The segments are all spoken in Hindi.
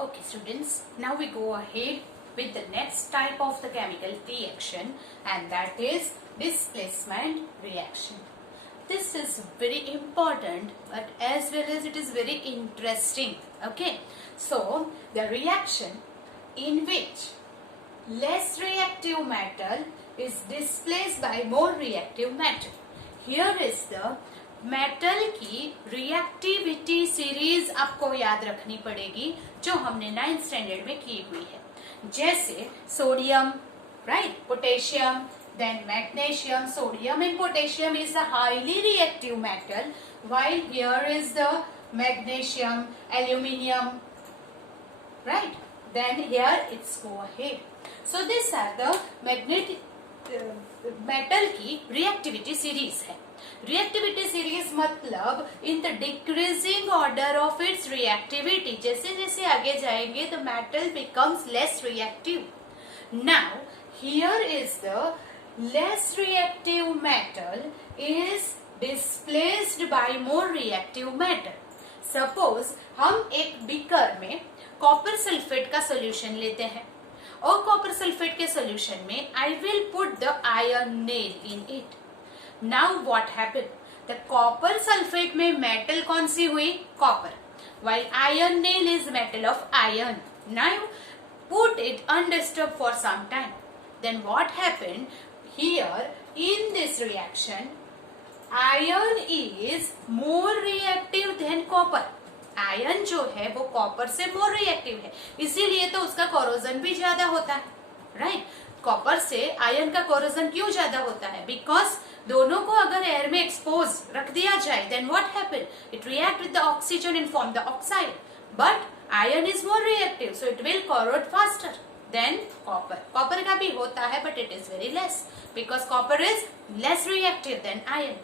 Okay students, now we go ahead with the next type of the chemical reaction, and that is displacement reaction. This is very important, but as well as it is very interesting. Okay, so the reaction in which less reactive metal is displaced by more reactive metal. Here is the metal की रिएक्टिविटी सीरीज आपको याद रखनी पड़ेगी जो हमने 9th स्टैंडर्ड में की हुई है. जैसे sodium, right, potassium, then magnesium. Sodium and potassium is a highly reactive metal, while here is the magnesium, aluminium, right? Then here it's go ahead. So these are the metal की रिएक्टिविटी सीरीज है. रिएक्टिविटी सीरीज मतलब in the decreasing order of its reactivity. जैसे जैसे आगे जाएंगे the metal becomes less reactive. Now here is the less reactive metal is displaced bye more reactive metal. Suppose हम एक बीकर में कॉपर सल्फेट का सोल्यूशन लेते हैं और कॉपर सल्फेट के सोल्यूशन में I will put the iron nail in it. Now what happened, the copper sulphate में मेटल कौन सी हुई? Copper. while iron nail is metal of iron. Now put it undisturbed for some time. Then what happened here in this reaction? Iron is more reactive than copper. Iron जो है वो कॉपर से मोर रिएक्टिव है, इसीलिए तो उसका कोरोजन भी ज्यादा होता है, राइट? कॉपर से आयरन का कोरोजन क्यों ज्यादा होता है? बिकॉज दोनों को अगर एयर में एक्सपोज रख दिया जाए then what happen, it react with the oxygen and form the oxide. But iron is more reactive, so it will corrode faster than copper. Copper का भी होता है but it is very less because copper is less reactive than iron.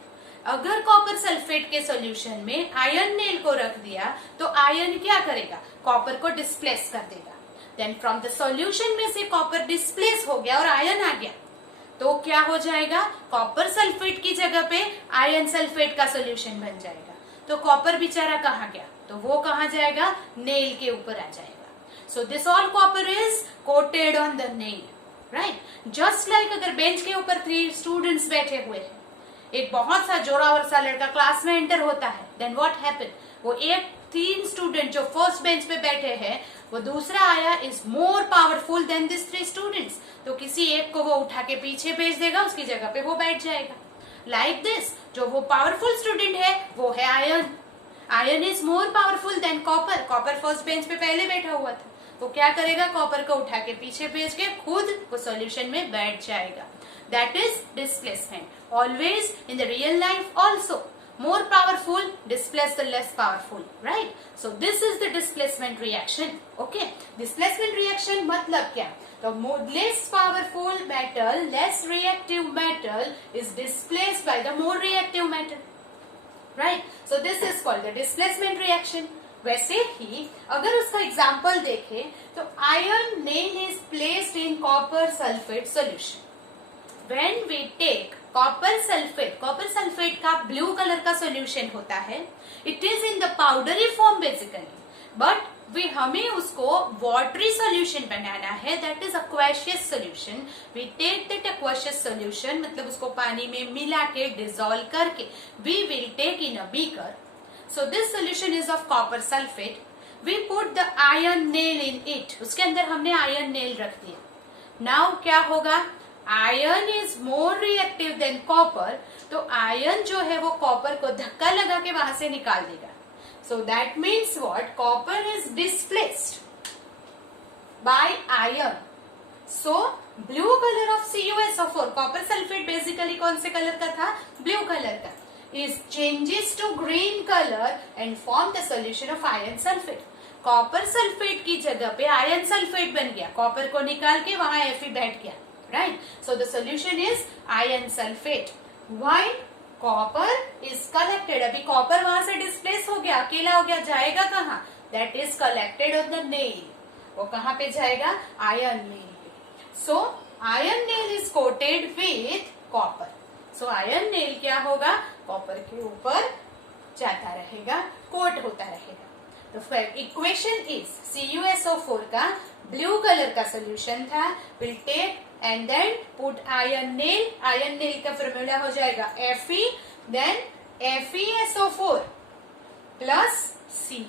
अगर कॉपर सल्फेट के सॉल्यूशन में आयरन नेल को रख दिया तो आयरन क्या करेगा? कॉपर को डिस्प्लेस कर देगा. देन फ्रॉम द सॉल्यूशन में से कॉपर डिस्प्लेस हो गया और आयरन आ गया तो क्या हो जाएगा? कॉपर सल्फेट की जगह पे आयरन सल्फेट का सॉल्यूशन बन जाएगा. तो कॉपर बेचारा कहाँ गया? तो वो कहाँ जाएगा? नेल के ऊपर आ जाएगा. So this all copper is coated on the nail, right? Just like अगर बेंच के ऊपर 3 स्टूडेंट्स बैठे हुए हैं, एक बहुत सा जोरावर सा लड़का क्लास में एंटर होता है, देन व्हाट हैपन, वो एक 3 स्टूडेंट जो फर्स्ट बेंच पे बैठे हैं वो दूसरा आया is more powerful than this 3 students, तो किसी एक को वो उठा के पीछे भेज देगा, उसकी जगह पे वो बैठ जाएगा. लाइक दिस, जो वो पावरफुल स्टूडेंट है वो है iron. Iron is more powerful than copper. Copper first bench पे पहले बैठा हुआ था, वो क्या करेगा? कॉपर को उठा के पीछे भेज के खुद वो सॉल्यूशन में बैठ जाएगा. That is displacement. Always in the real life also, more powerful displace the less powerful, right? So this is the displacement reaction. Okay, displacement reaction मतलब क्या? The less powerful metal, less reactive metal is displaced by the more reactive metal, right? So this is called the displacement reaction. वैसे ही अगर उसका एग्जाम्पल देखें तो iron nail is placed in copper sulfate solution. When we take copper sulfate का ब्लू कलर का सॉल्यूशन होता है, it is in the powdery form basically, but हमें उसको watery solution बनाना है, that is aqueous solution. We take that aqueous solution, मतलब उसको पानी में मिला के dissolve करके we will take in a beaker. So this solution is of copper sulfate. We put the iron nail in it. उसके अंदर हमने iron nail रख दिया. Now क्या होगा? Iron is more reactive than copper, तो आयरन जो है वो कॉपर को धक्का लगा के वहां से निकाल देगा. So that means what? Copper is displaced by iron. So blue colour of CuSO4, copper sulphate basically कौन से कलर का था? ब्लू कलर का. Is changes to green colour and form the solution of iron sulphate. Copper sulphate की जगह पे आयरन सल्फेट बन गया, कॉपर को निकाल के वहां Fe बैठ गया, right? So the solution is iron sulfate. Why? Copper is collected. अभी copper वहां से displace हो गया, अकेला हो गया, जाएगा कहाँ? That is collected on the nail. वो कहाँ पे जाएगा? Iron nail. So iron nail is coated with copper. So iron nail क्या होगा? Copper के ऊपर जाता रहेगा, कोट होता रहेगा. तो इक्वेशन इज CuSO4 का ब्लू कलर का सोल्यूशन था, will take and then put iron nail का फॉर्मूला हो जाएगा Fe, then FeSO4 plus Cu।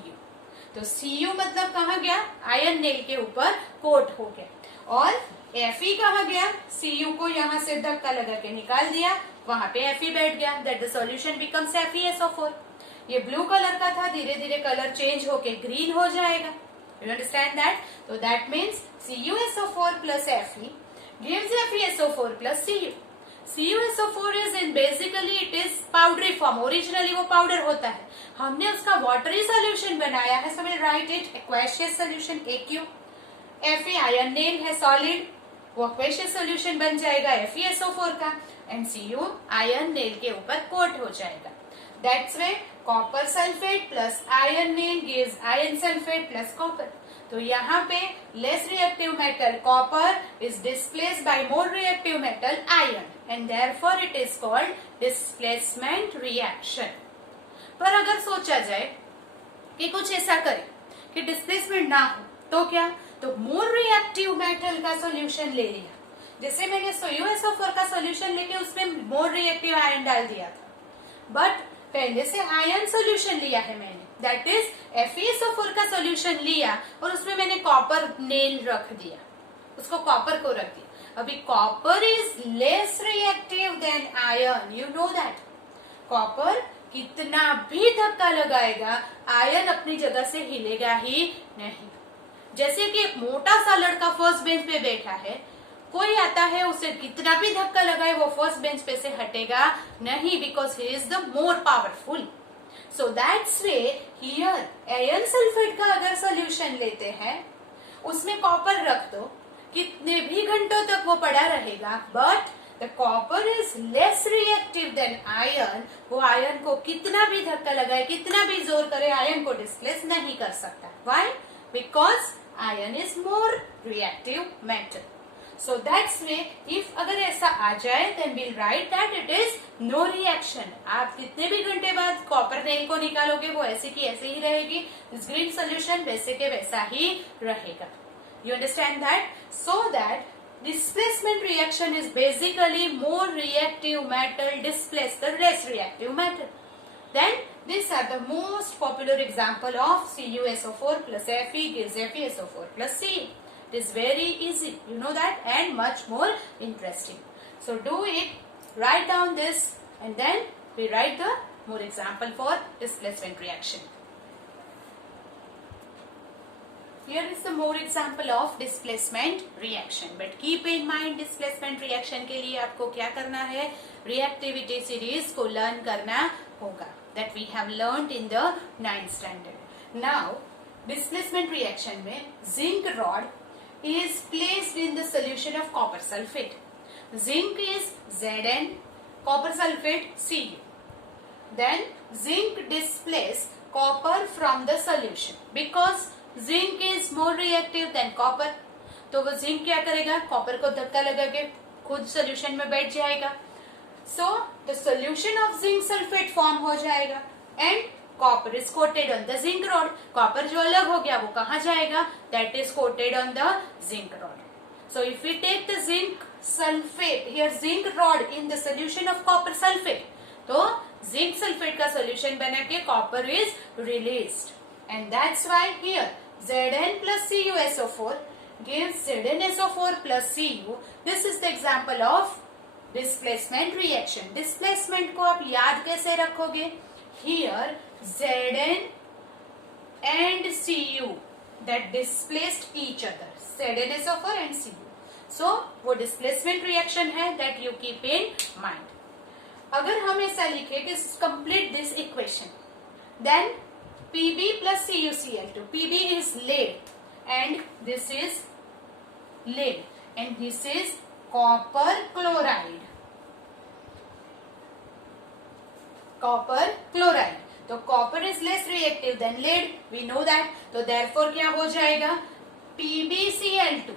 तो Cu मतलब कहाँ गया, आयन नेल के ऊपर कोट हो गया, और Fe कहाँ गया, Cu को यहाँ से धक्का लगा के निकाल दिया, वहां पे Fe बैठ गया, that the solution becomes FeSO4। ये ब्लू कलर का था, धीरे धीरे कलर चेंज होके ग्रीन हो जाएगा। You understand that? तो that means CuSO4 plus Fe gives FeSO4 plus Cu। CuSO4 is in basically it is powdery form, originally वो पाउडर होता है, हमने उसका वाटरी सोल्यूशन बनाया है, so will write it aqueous solution AQ। Fe ion nail है सॉलिड, वो एक्वेशियस सोल्यूशन बन जाएगा FeSO4 का, एंड Cu आयन नेल के ऊपर कोट हो जाएगा। That's way copper sulphate plus ion nail gives ion sulphate plus copper. तो यहाँ पे less reactive metal copper is displaced bye more reactive metal ion, and therefore it is called displacement reaction. पर अगर सोचा जाए कि कुछ ऐसा करे कि डिस्प्लेसमेंट ना हो तो क्या, तो मोर रिएक्टिव मेटल का सॉल्यूशन ले लिया, जैसे मैंने CuSO4 का सॉल्यूशन लेके उसमें मोर रिएक्टिव आयन डाल दिया था, बट पहले से आयन सॉल्यूशन लिया है मैंने, दैट इज FeSO4 का सॉल्यूशन लिया और उसमें मैंने कॉपर नेल रख दिया, उसको कॉपर को रख दिया। अभी copper is less reactive then ion, you know that. Copper कितना भी धक्का लगाएगा आयन अपनी जगह से हिलेगा ही नहीं। जैसे कि एक मोटा सा लड़का फर्स्ट बेंच पे बैठा है, कोई आता है उसे कितना भी धक्का लगाए वो फर्स्ट बेंच पे से हटेगा नहीं, because he is the more powerful. So that's way here ion sulphate का अगर सोल्यूशन लेते हैं, उसमें कॉपर रख दो, कितने भी घंटों तक वो पड़ा रहेगा, but the copper is less reactive then ion. वो आयन को कितना भी धक्का लगाए, कितना भी जोर करे, आयन को डिस्प्लेस नहीं कर सकता। Why? Because ion is more reactive metal. So that's way if अगर ऐसा आ जाए then we'll write that it is no reaction। आप कितने भी घंटे बाद कॉपर नेल को निकालोगे वो ऐसे की ऐसे ही रहेगी, this green solution वैसे के वैसा ही रहेगा। You understand that? So that displacement reaction is basically more reactive metal displace the less reactive metal. Then these are the most popular example of CuSO4 plus Fe gives FeSO4 plus C। It is very easy, you know that, and much more interesting. So do it, write down this, and then we write the more example for displacement reaction. Here is the more example of displacement reaction, but keep in mind displacement reaction के लिए आपको क्या करना है, reactivity series को learn करना होगा, that we have learned in the 9th standard. Now displacement reaction में zinc rod is placed in the solution of copper sulfate. Zinc is Zn, copper sulfate Cu. Then zinc displaces copper from the solution because zinc is more reactive than copper. तो वो zinc क्या करेगा, कॉपर को धक्का लगा के खुद सोल्यूशन में बैठ जाएगा। So the solution of zinc sulfate form हो जाएगा and copper is coated on the zinc rod। Copper जो अलग हो गया वो कहाँ जाएगा, that is coated on the zinc rod। So if we take the zinc sulfate here, zinc rod in the solution of copper sulfate, तो zinc sulfate का solution बना के copper is released, and that's why here Zn plus CuSO4 gives ZnSO4 plus Cu। This is the example of displacement reaction। displacement को आप याद कैसे रखोगे, here Zn and Cu that displaced each other, ZnSO4 and Cu। So वो displacement reaction है, that you keep in mind। अगर हम ऐसा लिखे कि complete this equation, then Pb plus CuCl2, Pb is lead and this is lead and this is copper chloride, copper chloride। तो copper is less reactive than lead, we know that. तो देयरफॉर क्या हो जाएगा, PbCl2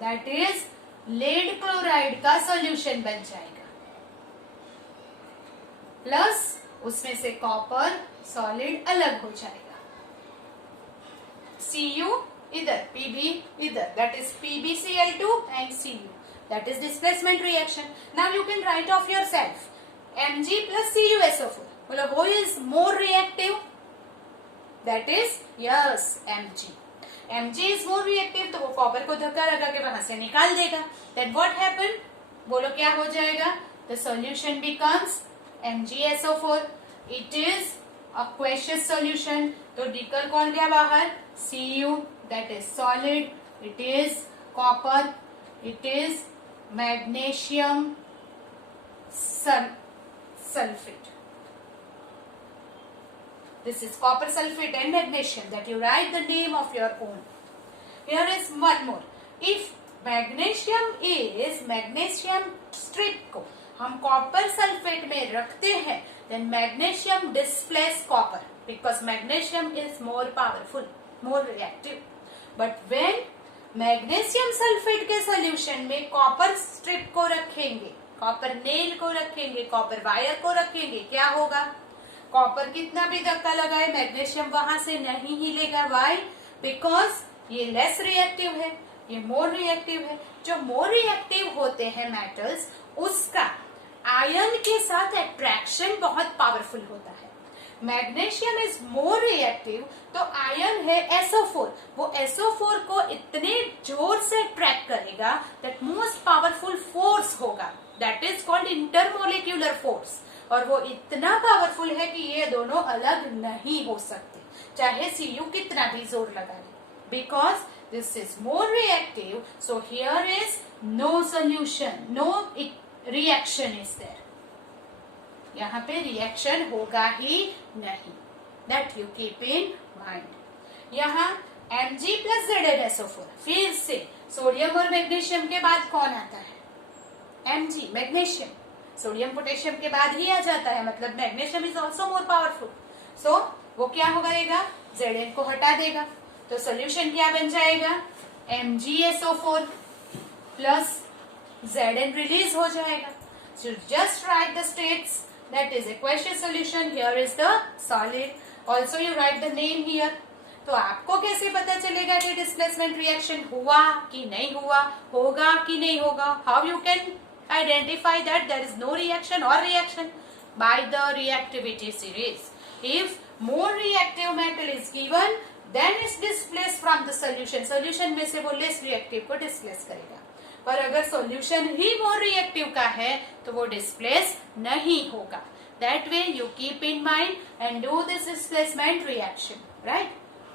that is lead chloride का सॉल्यूशन बन जाएगा, प्लस उसमें से कॉपर सॉलिड अलग हो जाएगा। Cu इधर, Pb इधर, that is PbCl2 and Cu. That is displacement reaction. Now you can write off yourself. Mg plus CuSO4. बोलो who is more reactive? That is yes, Mg. Mg is more reactive, तो वो कॉपर को धक्का लगा के वहां से निकाल देगा. Then what happened? बोलो क्या हो जाएगा? The solution becomes MgSO4. It is aqueous solution. तो डिकल कौन गया बाहर? Cu, that is solid. It is copper. It is magnesium sulfate. This is copper sulfate and magnesium, that you write the name of your own. Here is one more. If magnesium is magnesium strip को हम copper sulfate में रखते हैं, then magnesium displace copper because magnesium is more powerful, more reactive. But when magnesium sulfate के solution में copper strip को रखेंगे, copper nail को रखेंगे, copper wire को रखेंगे, क्या होगा? कॉपर कितना भी धक्का लगाए मैग्नीशियम वहां से नहीं हिलेगा. वाई? बिकॉज ये लेस रिएक्टिव है, ये मोर रिएक्टिव है. जो मोर रिएक्टिव होते हैं मेटल्स, उसका आयन के साथ अट्रैक्शन बहुत पावरफुल होता है. मैग्नीशियम इज मोर रिएक्टिव, तो आयन है SO4. वो SO4 को इतने जोर से अट्रैक्ट करेगा दैट मोस्ट पावरफुल फोर्स होगा, that is called intermolecular force. और वो इतना पावरफुल है कि ये दोनों अलग नहीं हो सकते, चाहे Cu कितना भी जोर लगा ले. Because this is more reactive, so here is no solution, no reaction is there. यहाँ पे रिएक्शन होगा ही नहीं. That you keep in mind. यहाँ Mg प्लस ZnSO4. फिर से सोडियम और मैग्नीशियम के बाद कौन आता है? Mg, magnesium. सोडियम पोटेशियम के बाद ही आ जाता है, मतलब magnesium is also more powerful. So वो क्या होगा? Zn को हटा देगा, तो सोल्यूशन क्या बन जाएगा? MgSO4 प्लस Zn रिलीज हो जाएगा. So just write the states, that is aqueous solution. Here is the solid. Also you write the name here. तो आपको कैसे पता चलेगा कि डिस्प्लेसमेंट रिएक्शन हुआ कि नहीं हुआ, होगा कि नहीं होगा? How you can identify that there is no reaction or reaction? By the reactivity series. If more reactive metal is given, then it's displaced from the solution. Solution में से वो less reactive को displace करेगा. पर अगर solution ही more reactive का है तो वो displace नहीं होगा. That way you keep in mind and do this displacement reaction. Right?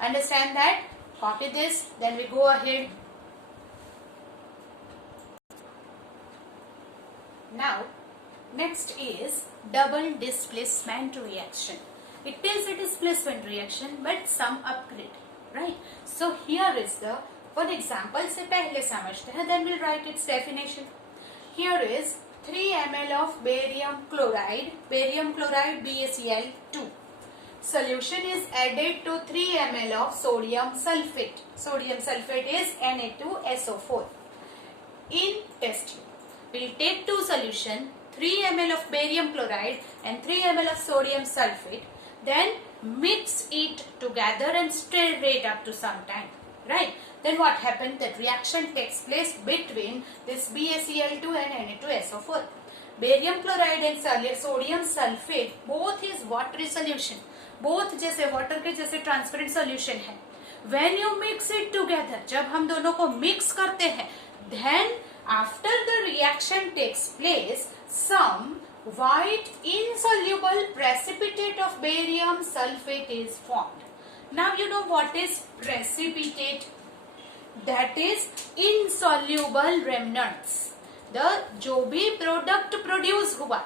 Understand that? Copy this. Then we go ahead. Now, next is double displacement reaction. It is a displacement reaction but some upgrade, right? So here is the one example से पहले समझते हैं, then we'll write its definition. Here is 3 ml of barium chloride BaCl2. Solution is added to 3 ml of sodium sulfate. Sodium sulfate is Na2SO4. In test tube, we'll take two solution, 3 ml of barium chloride and 3 ml of sodium sulfate, then mix it together and stir it up to some time, right? Then what happens? That reaction takes place between this BaCl2 and Na2SO4. Barium chloride and sodium sulfate both is watery solution. Both जैसे water के जैसे transparent solution है. When you mix it together, जब हम दोनों को mix करते हैं, then after the reaction takes place, some white insoluble precipitate of barium sulfate is formed. Now you know what is precipitate? That is insoluble remnants. The जो भी product produce हुआ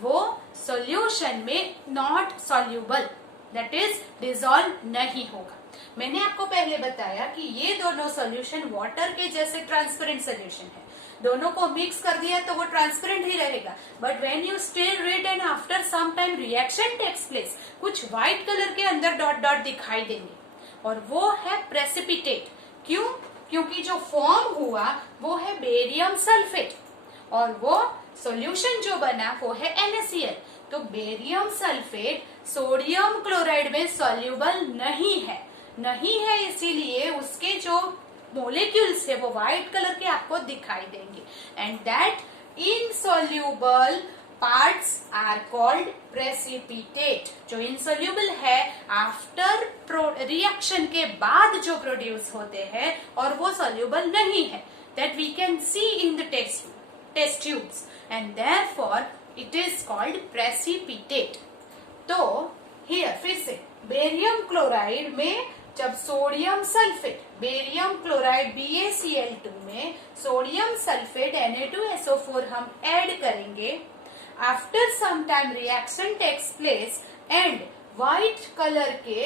वो solution में not soluble, that is dissolve नहीं होगा. मैंने आपको पहले बताया कि ये दोनों सॉल्यूशन वाटर के जैसे ट्रांसपेरेंट सॉल्यूशन है. दोनों को मिक्स कर दिया तो वो ट्रांसपेरेंट ही रहेगा. But when you stir it and after some time reaction takes place, कुछ व्हाइट कलर के अंदर डॉट डॉट दिखाई देंगे और वो है प्रेसिपिटेट. क्यों? क्योंकि जो फॉर्म हुआ वो है बेरियम सल्फेट और वो सॉल्यूशन जो बना वो है NaCl. तो बेरियम सल्फेट सोडियम क्लोराइड में सॉल्यूबल नहीं है. नहीं है, इसीलिए उसके जो मोलिक्यूल्स है वो व्हाइट कलर के आपको दिखाई देंगे। And that insoluble parts are called precipitate. जो इनसोल्यूबल है आफ्टर रिएक्शन के बाद जो प्रोड्यूस होते हैं और वो सोल्यूबल नहीं है, that we can see in the test tubes and therefore it is called precipitate. तो हियर फिर से बेरियम क्लोराइड में जब sodium sulphate, barium chloride BaCl2 में सोडियम सल्फेट Na2SO4 हम ऐड करेंगे, after some time reaction takes place and white colour के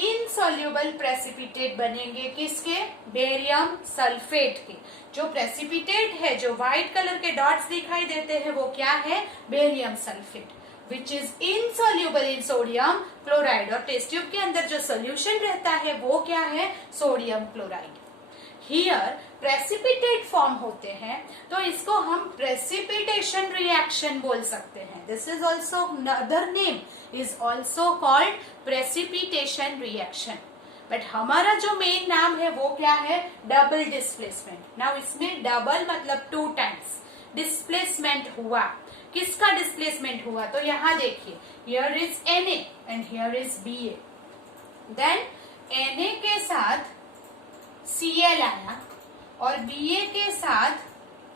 इनसोल्यूबल प्रेसिपिटेट बनेंगे। किसके? बेरियम सल्फेट के। जो प्रेसिपिटेट है, जो व्हाइट कलर के डॉट्स दिखाई देते हैं, वो क्या है? Barium sulphate, which is insoluble in sodium chloride. और टेस्ट ट्यूब के अंदर जो सोल्यूशन रहता है वो क्या है? Sodium chloride. Here precipitate form होते हैं, तो इसको हम प्रेसिपिटेशन रिएक्शन बोल सकते हैं। This is also other name is also called precipitation reaction. But हमारा जो मेन नाम है वो क्या है? Double displacement. नाउ इसमें डबल मतलब 2 टाइम्स डिस्प्लेसमेंट हुआ। किसका डिस्प्लेसमेंट हुआ? तो यहाँ देखिए, here is Na and here is Ba। Then Na के साथ Cl आया और Ba के साथ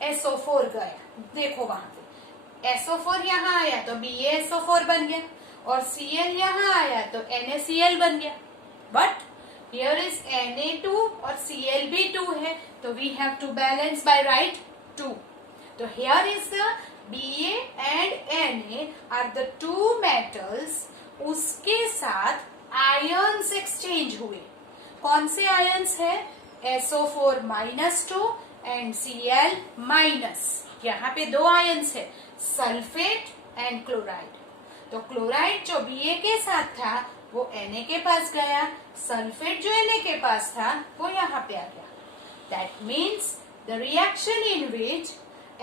SO4 गया। देखो वहां पे SO4 यहाँ आया तो BaSO4 बन गया, और Cl यहाँ आया तो NaCl बन गया। बट हियर इज Na2 और Cl भी 2 है, तो we have to balance by right 2। तो here is the Ba and Na are the 2 metals, उसके साथ आयन्स एक्सचेंज हुए। कौन से आयन्स है? SO4-2 and Cl-। यहाँ पे 2 आयन्स है, सल्फेट एंड क्लोराइड। तो क्लोराइड जो Ba के साथ था वो Na के पास गया, सल्फेट जो Na के पास था वो यहाँ पे आ गया। That means the reaction in which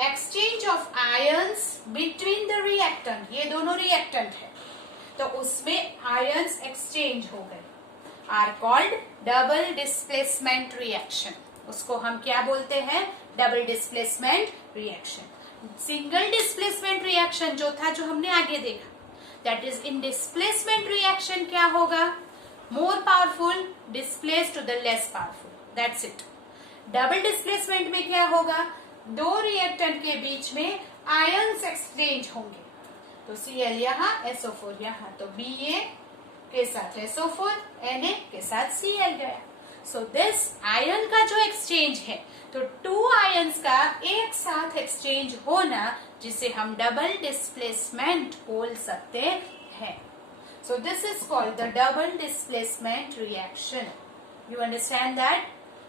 exchange of ions between the reactant, ये दोनों रिएक्टेंट है, तो उसमें आयन्स एक्सचेंज हो गए, are called double displacement reaction. उसको हम क्या बोलते हैं? Double displacement reaction. Single displacement reaction जो था, जो हमने आगे देखा, that is in displacement reaction क्या होगा? More powerful displace to the less powerful, that's it. Double displacement में क्या होगा? 2 रिएक्टेंट के बीच में आयन्स एक्सचेंज होंगे। तो Cl यहाँ, SO4 यहाँ, तो Ba के साथ SO4, Na के साथ Cl गया। सो दिस आयन का जो एक्सचेंज है, तो 2 आयन्स का एक साथ एक्सचेंज होना, जिसे हम डबल डिस्प्लेसमेंट बोल सकते हैं। So this is called the double displacement reaction. You understand that?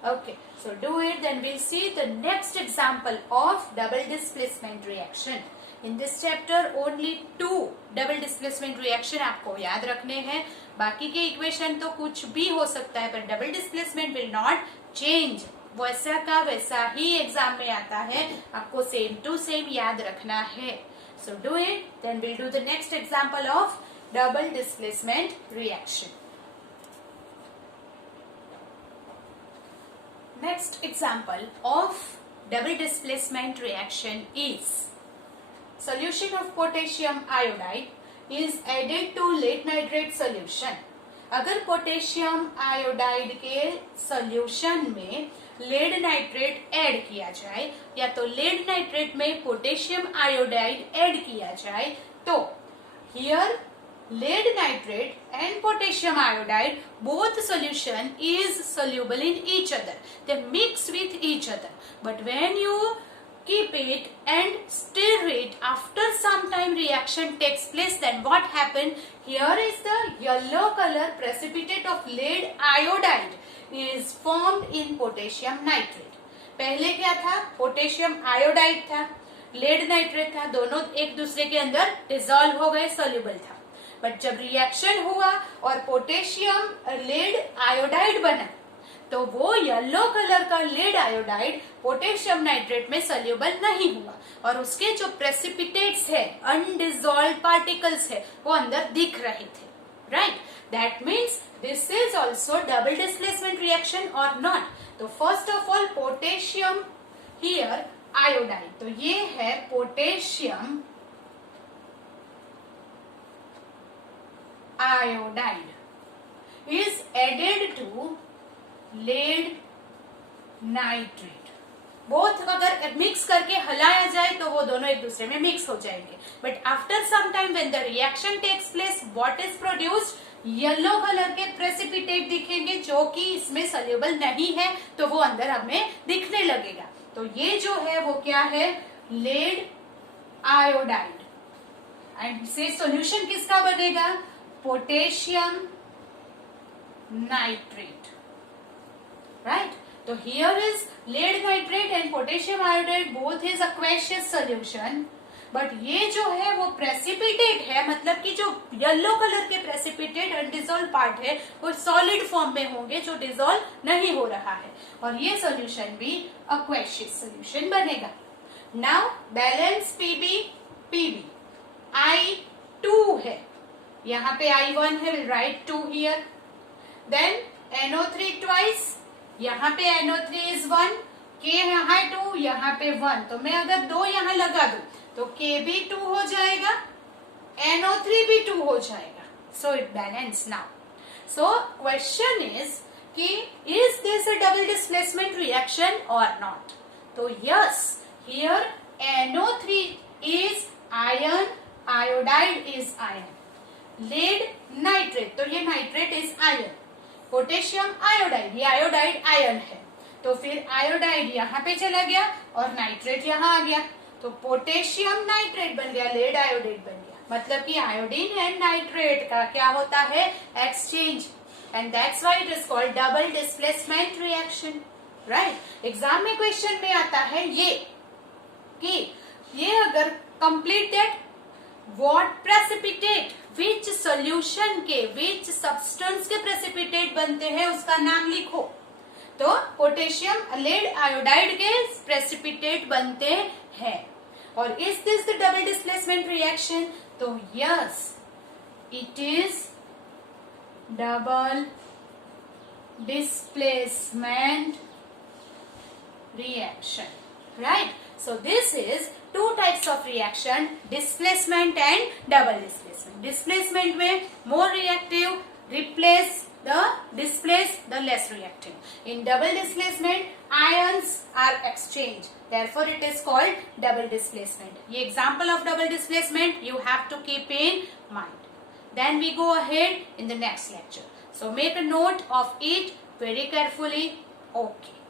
Okay, so do it, then we'll see the next example of double displacement reaction. In this chapter only 2 double displacement reaction आपको याद रखने हैं। बाकी के इक्वेशन तो कुछ भी हो सकता है, पर double displacement will not change. वैसा का वैसा ही एग्जाम में आता है, आपको सेम टू सेम याद रखना है। So do it, then we'll do the next example of double displacement reaction. Next example of double displacement reaction is solution of potassium iodide is added to lead nitrate solution. अगर पोटेशियम आयोडाइड के सॉल्यूशन में लेड नाइट्रेट ऐड किया जाए, या तो लेड नाइट्रेट में पोटेशियम आयोडाइड ऐड किया जाए, तो here lead nitrate and potassium iodide, both solution is soluble in each other. They mix with each other. But when you keep it and stir it, after some time reaction takes place, then what happened? Here is the yellow color precipitate of lead iodide is formed in potassium nitrate. पहले क्या था? पोटेशियम आयोडाइड था, लेड नाइट्रेट था, दोनों एक दूसरे के अंदर डिसॉल्व हो गए, सोल्यूबल था। बट जब रिएक्शन हुआ और पोटेशियम लेड आयोडाइड बना, तो वो येलो कलर का लेड आयोडाइड पोटेशियम नाइट्रेट में सोल्यूबल नहीं हुआ, और उसके जो प्रेसिपिटेट्स है, अनडिसॉल्व्ड पार्टिकल्स है, वो अंदर दिख रहे थे, right? That means this is also double displacement reaction or not. तो first of all potassium here iodide, तो ये है potassium iodide is added to lead nitrate. Both अगर मिक्स करके हलाया जाए तो वो दोनों एक दूसरे में मिक्स हो जाएंगे. But after some time when the reaction takes place, what is produced? Yellow colour के प्रेसिपिटेट दिखेंगे जो कि इसमें सोल्यूबल नहीं है, तो वो अंदर हमें दिखने लगेगा. तो ये जो है वो क्या है? Lead iodide. एंड से सॉल्यूशन किसका बनेगा? Potassium nitrate. राइट. तो here is lead nitrate and potassium iodide, both is aqueous solution. But ये जो है वो प्रेसिपिटेट है, मतलब कि जो येलो कलर के प्रेसिपिटेट अनडिजोल्व पार्ट है वो सॉलिड फॉर्म में होंगे जो डिजोल्व नहीं हो रहा है, और ये सोल्यूशन भी aqueous सोल्यूशन बनेगा. Now balance PB PB I2 है, यहाँ पे I1 है, will write 2 here. Then NO3 twice, यहाँ पे NO3 is 1, K यहाँ 2, यहाँ पे 1, तो मैं अगर 2 यहाँ लगा दूं तो K भी 2 हो जाएगा, NO3 भी 2 हो जाएगा. So it balance. Now so question is कि is this a double displacement reaction और नॉट? तो yes, here NO3 is ion, iodide is ion. Lead nitrate, तो ये nitrate is ion. Potassium iodide, ये आयोडाइड आयन है, तो फिर आयोडाइड यहाँ पे चला गया और नाइट्रेट यहाँ आ गया, तो पोटेशियम नाइट्रेट बन गया, लेड आयोडाइड बन गया. मतलब कि आयोडीन एंड नाइट्रेट का क्या होता है? Exchange. And that's why it is called double displacement reaction. Right. Exam में क्वेश्चन में आता है ये कि ये अगर complete that what precipitate, which solution के, विच सब्सटेंस के प्रेसिपिटेट बनते हैं उसका नाम लिखो. तो पोटेशियम लेड आयोडाइड के प्रेसिपिटेट बनते हैं. और is this the double displacement reaction? तो yes, it is double displacement reaction. Right. So this is two types of reaction, displacement and double displacement. Displacement में more reactive, displace the less reactive. In double displacement, ions are exchanged. Therefore, it is called double displacement. ये example of double displacement you have to keep in mind. Then we go ahead in the next lecture. So make a note of it very carefully. Okay.